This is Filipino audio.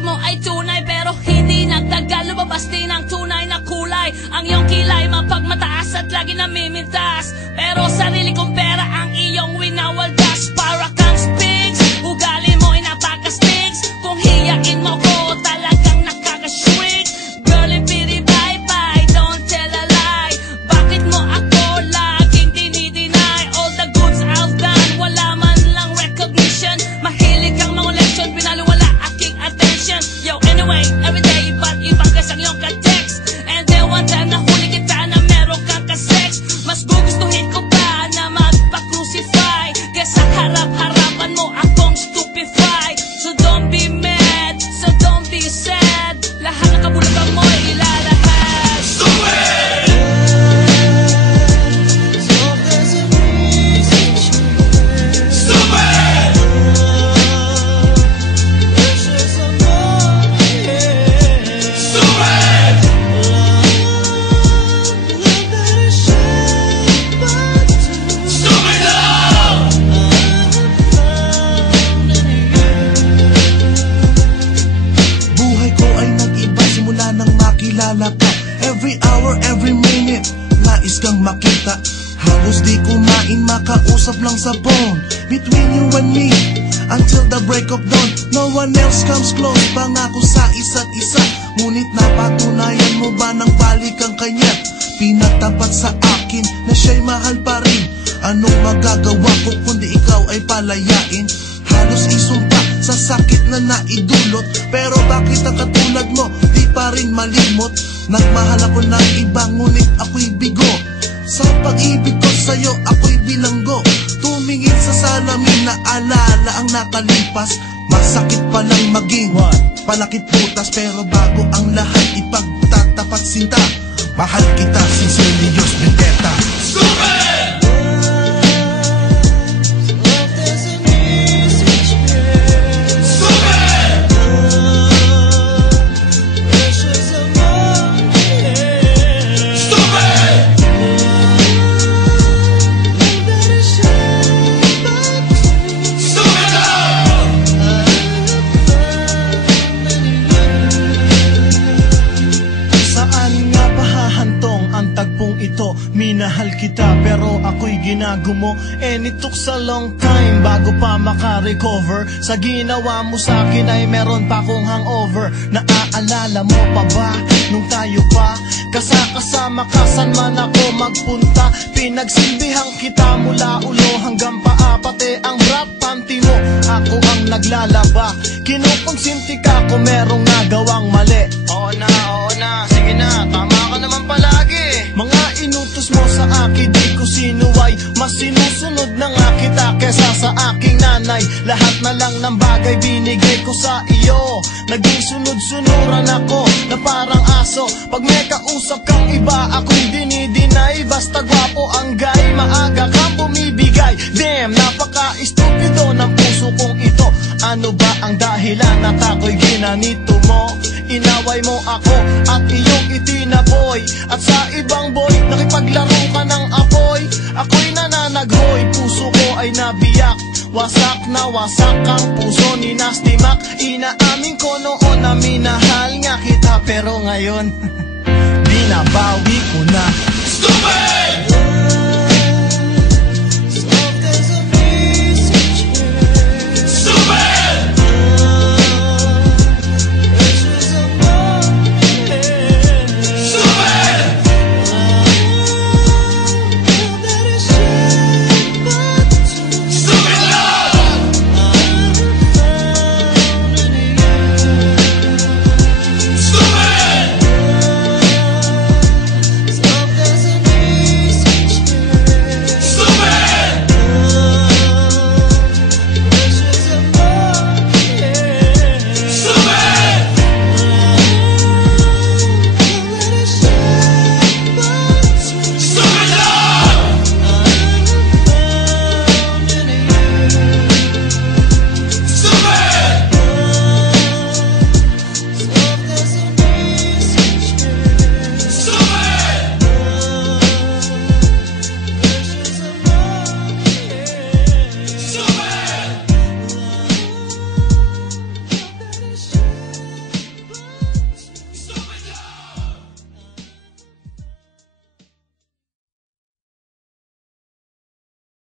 Pag-ibig mo ay tunay pero hindi nagtagal, lumabas din ang tunay na kulay. Ang iyong kilay mapagmataas at lagi namimintas, pero sarili kong pera ang iyong winawaldas. Para kang spigs, ugali mo ay napaka-stigs. Kung hiyain mo ko talagang nakaka-shrink. Girl, pity bye-bye, don't tell a lie. Bakit mo ako laging dinideny? All the goods I've done, wala man lang recognition. Mahilig kang mga leksyon, pinaliwala aking attention. Yo, anyway, everyday, ba't ibang kas ang iyong ka-text? And then one time nahuli kita na meron kang ka-sex. Mas gugustuhin ko pa na magpa-crucify kesa harap-harapan mo akong stupefy. So don't be mad, so don't be sad. Lahat ng kabulagan mo ay ilalahad. Stupid! Every hour, every minute, nais kang makita. Halos di kumain, makausap lang sa phone. Between you and me, until the break of dawn. No one else comes close, pangako sa isa't isa. Ngunit napatunayan mo ba nang balik ang kanya? Pinatapat sa akin na siya'y mahal pa rin. Anong magagawa ko kundi ikaw ay palayain? Halos isumpa sa sakit na naidulot, pero bakit ang katulad mo di pa rin malimot? Nagmahal ako ng iba ngunit ako'y bigo. Sa pag-ibig ko sa'yo ako'y bilanggo. Tumingin sa salamin na alala ang nakalipas. Masakit palang maging panakit putas, pero bago ang lahat ipagtatapat sinta. Mahal kita, sincerely yours, Vendetta. Stupid! Minahal kita pero ako'y ginagumo, and it took a long time bago pa makarecover. Sa ginawa mo sa akin ay meron pa akong hangover. Naaalala mo pa ba nung tayo pa kasama ka saan man ako magpunta? Pinagsilbihang kita mula ulo hanggang paa, pati ang rap panty mo ako ang naglalaba. Kinukonsinti ka kung merong nagawang mali. Oo na, sige na, tama ka naman palagi. Mga inutos mo sa akin, di ko sinuway. Mas sinusunod na nga kita kesa sa aking nanay. Lahat na lang ng bagay binigay ko sa iyo. Naging sunod-sunuran ako na parang aso. Pag may kausap kang iba, ako'y dinidinay. Basta gwapo ang guy, maaga kang bumibigay. Damn, napaka-estupido ng puso kong ito. Ano ba ang dahilan at ako'y ginanito mo? Inaway mo ako at iyong itinaboy. At sa ibang boy, nakipaglaro ka ng apoy. Ako'y nananaghoy, puso ko ay nabiyak. Wasak na wasak ang puso ni Nasty Mac. Inaamin ko noon na minahal nga kita, pero ngayon binabawi ko na. Stupid!